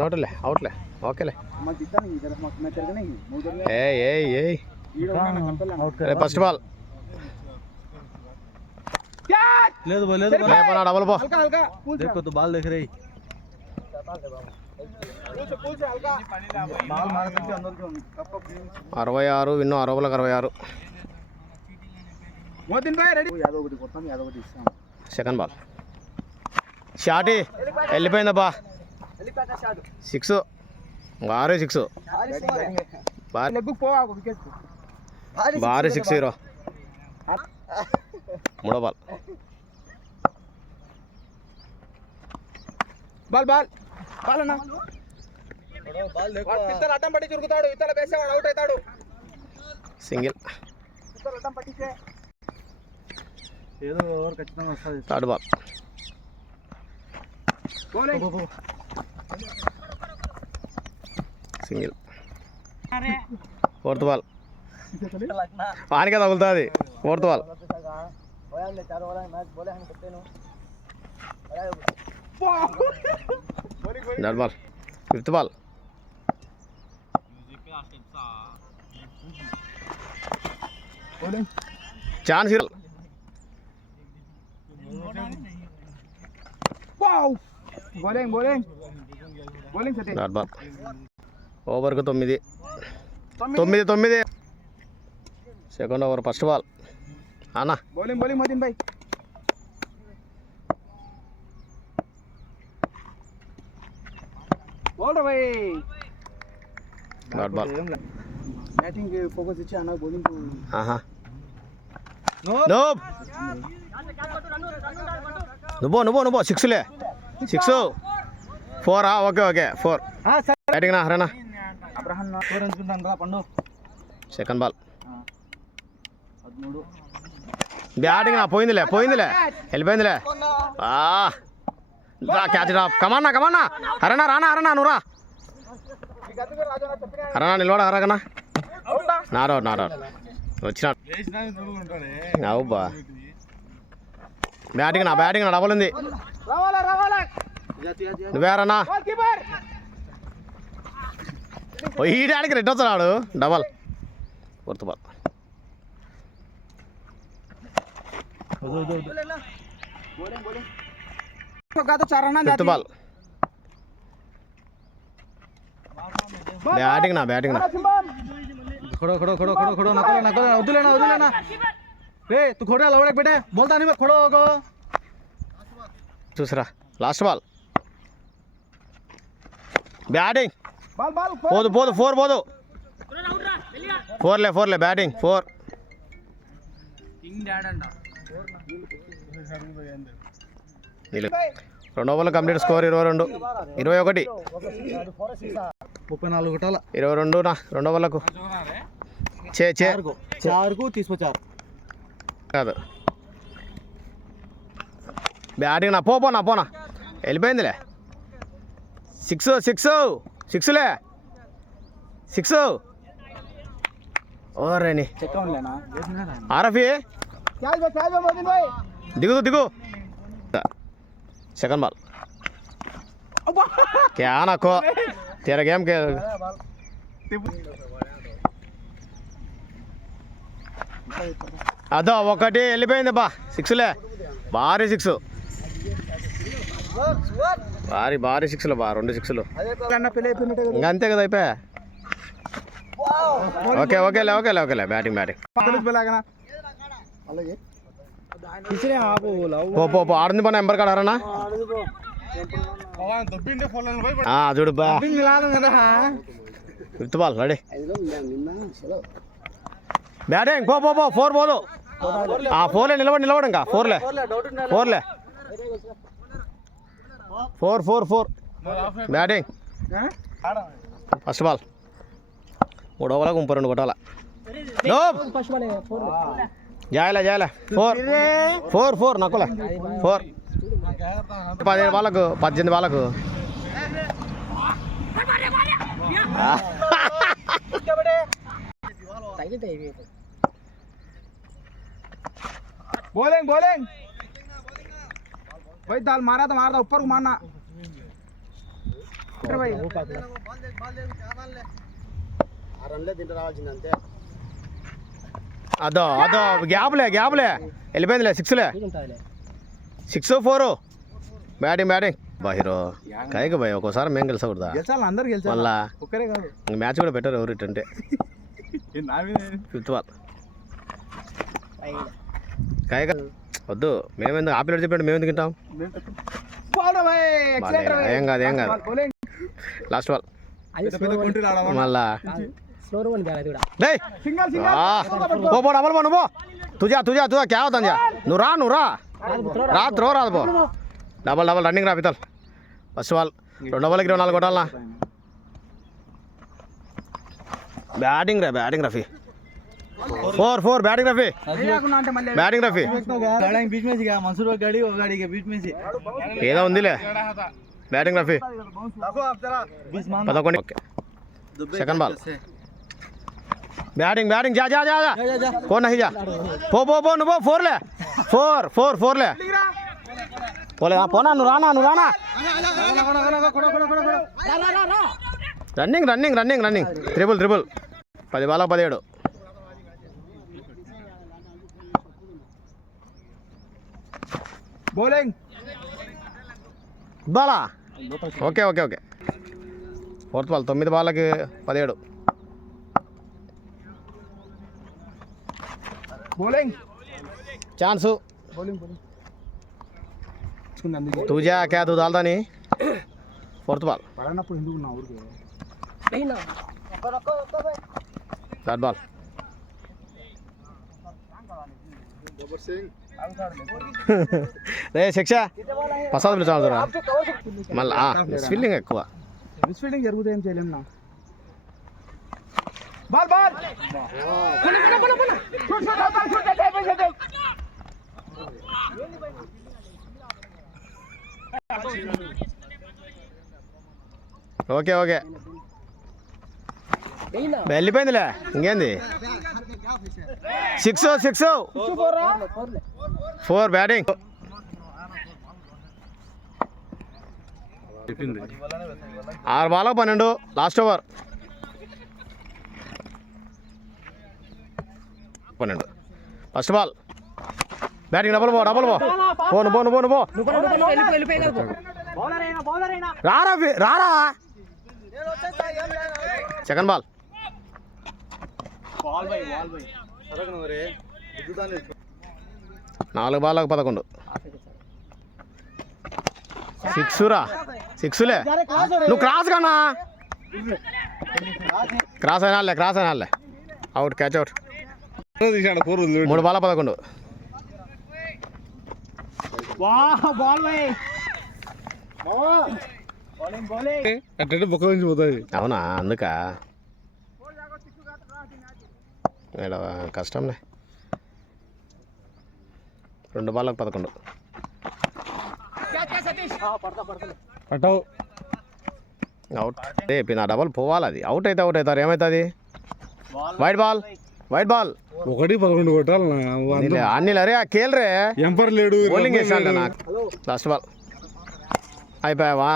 నోటలే అవుట్లే ఓకేలే first ball లేదు double బా देखो तो बाल देख रही बाल मार के अंदर जो 66 విన్ను 60లకు 66 మోతిన్ భాయ్ రెడీ యాదో ఒకటి కొడతాం యాదో ఒకటి ఇస్తాం సెకండ్ బాల్ షాట్ వెళ్ళిపోయిందబ్బా 6 భారీ 6 లెగ్ పోవా వికెట్ భారీ 6 హీరో మూడో బాల్ బాల్ బాల్ బాల్ అన్న బాల్ देखो ఇతల అడ్డం పట్టి చురుకుతాడు ఇతల వేసేవాడు అవుట్ అవుతాడు సింగిల్ ఇతల అడ్డం పట్టితే ఏదో ఓవర్ ఖచ్చితంగా వస్తది third ball bowling single fourth ball పానికే తగులుతుంది fourth ball third ball fifth ball chance hero bowling bowling bowling set third ball ఓవర్కు 9 సెకండ్ ఓవర్ ఫస్ట్ బాల్ అన్న బౌలింగ్ బౌలింగ్ మోతిన్ భాయ్ బౌలర్ భాయ్ థర్డ్ బాల్ బ్యాటింగ్ ఫోకస్ ఇచ్చి అన్న bowling ఆహా నో నువ్వు 6లే 6 4 ఓకే 4 బ్యాటింగ్ నా హరేనా అబ్రహం 4 అనుకుంటాను రా పండు సెకండ్ బాల్ 13 బ్యాటింగ్ నా పోయిందిలే వెళ్ళిపోయిందిలే క్యాచ్ డ్రాప్ కమన్నా హరేనా రానా నువ్వు రా హరేనా నిలబడ హరగనా నారో వచ్చినా అవుబా బ్యాటింగ్ నా డబల్ ఉంది నువ్వేరన్నా ఈడానికి రెడ్ వస్తున్నాడు double fourth ball fifth ball batting నా खड़ो नकल रे तू खोड़ा लवड़े बेटे बोलता नहीं मैं खड़ो होगा दूसरा लास्ट बाल बैटिंग बाल बाल పోదు 4 పోదు 4 లే బ్యాటింగ్ 4 కింగ్ డాడ్ అంట రెండో బాల్ కంప్లీట్ స్కోర్ 22 21 34 కొట్టాల 22 నా రెండో బాల్కు చారుకు తీసుకొచ్చారు కాదు బ్యాటింగ్ నా పోనా వెళ్ళిపోయిందిలే 6లే 6 ఓరేని ఆరఫీ దిగు సెకండ్ బాల్ क्या नाको तेरा गेम के అదో ఒకటి వెళ్ళిపోయిందబ్బా 6లే భారీ 6 భారీ 6లు బా 2 6లు ఇంకా అంతే కదా అయిపోయా ఓకేలే బ్యాటింగ్ పో ఆడుంది పని ఎంబర్ కాడారనా చూడు బా ఫిఫ్త్ బాల్ రెడీ బ్యాటింగ్ పో 4 పోదు 4లే నిలబడు ఇంకా 4లే 4 బ్యాటింగ్ ఫస్ట్ బాల్ 3 ఓవర్లకు 32 కొట్టాల జాయలే 4 నక్కులే 4 18 బాలకు बॉलिंग भाई दाल मारा तो मारना ऊपर को मारना అదో అదో గ్యాప్లే వెళ్ళిపోయిందిలే 6లే 6-4 బ్యాటింగ్ బాహిరో కాయక భయ్ ఒక్కోసారి మేము గెలిచకూడదా అందరు గెలిచారు మళ్ళా ఒక్కరే కాదు మ్యాచ్ కూడా బెటర్ ఎవరు అంటే 5th బాల్ కాయక వద్దు మేము ఎందుకు ఆపిల్ చెప్పండి మేము ఎందుకు తింటాం ఏం కాదు లాస్ట్ బాల్ మళ్ళా డబల్ బో నువ్వు తుజా క్యా అవుతాను నువ్వు రా త్రో రాదు పో డబల్ రన్నింగ్ రా పితల్ ఫస్ట్ బాల్ 2 బాల్కి 24 కొట్టాలనా బ్యాటింగ్ రఫీ 4 బ్యాటింగ్ రఫీ ఏదో ఉందిలే batting Rafi 11 okay second ball batting जा कौन नहीं जा పో నువ్వు 4 పోలే పోనా నువ్వు రానా running triple 10 ball 17 bowling Bala okay 4th ball 9 బాల్కి 17 బౌలింగ్ ఛాన్సు బౌలింగ్ तुझा क्या तू डालता नहीं 4th బాల్ పడనప్పుడు ఎందుకు నా ఊరికి 3rd బాల్ రే శిక్ష ప్రసాద్ పిలిచాను రా మళ్ళా మిస్ఫీల్డింగ్ ఎక్కువ మిస్ఫీల్డింగ్ జరుగుతుంది ఏం చేయలేం నా బాల్ ఓకే వెళ్ళిపోయిందిలే ఇంకేంది 6 4 batting 6 ball 12 last over 12 first ball batting double బో రారా సెకండ్ బాల్ 4 బాల్ 11 6లే నువ్వు క్రాస్ కన్నా క్రాస్ అయినాలే అవుట్ క్యాచ్ అవుట్ 3 బాల్ 11 అవునా అందుక కష్టంలే 2 బాల్ 11 అవుట్ నా డబల్ పోవాలి అది అవుట్ అవుతారు ఏమవుతుంది వైట్ బాల్ 1-11 కొట్టాలి అన్నిల్ అరే కేల్రే ఎంపర్ లేడు బౌలింగ్ వేసాడు నాకు లాస్ట్ బాల్ అయిపోయావా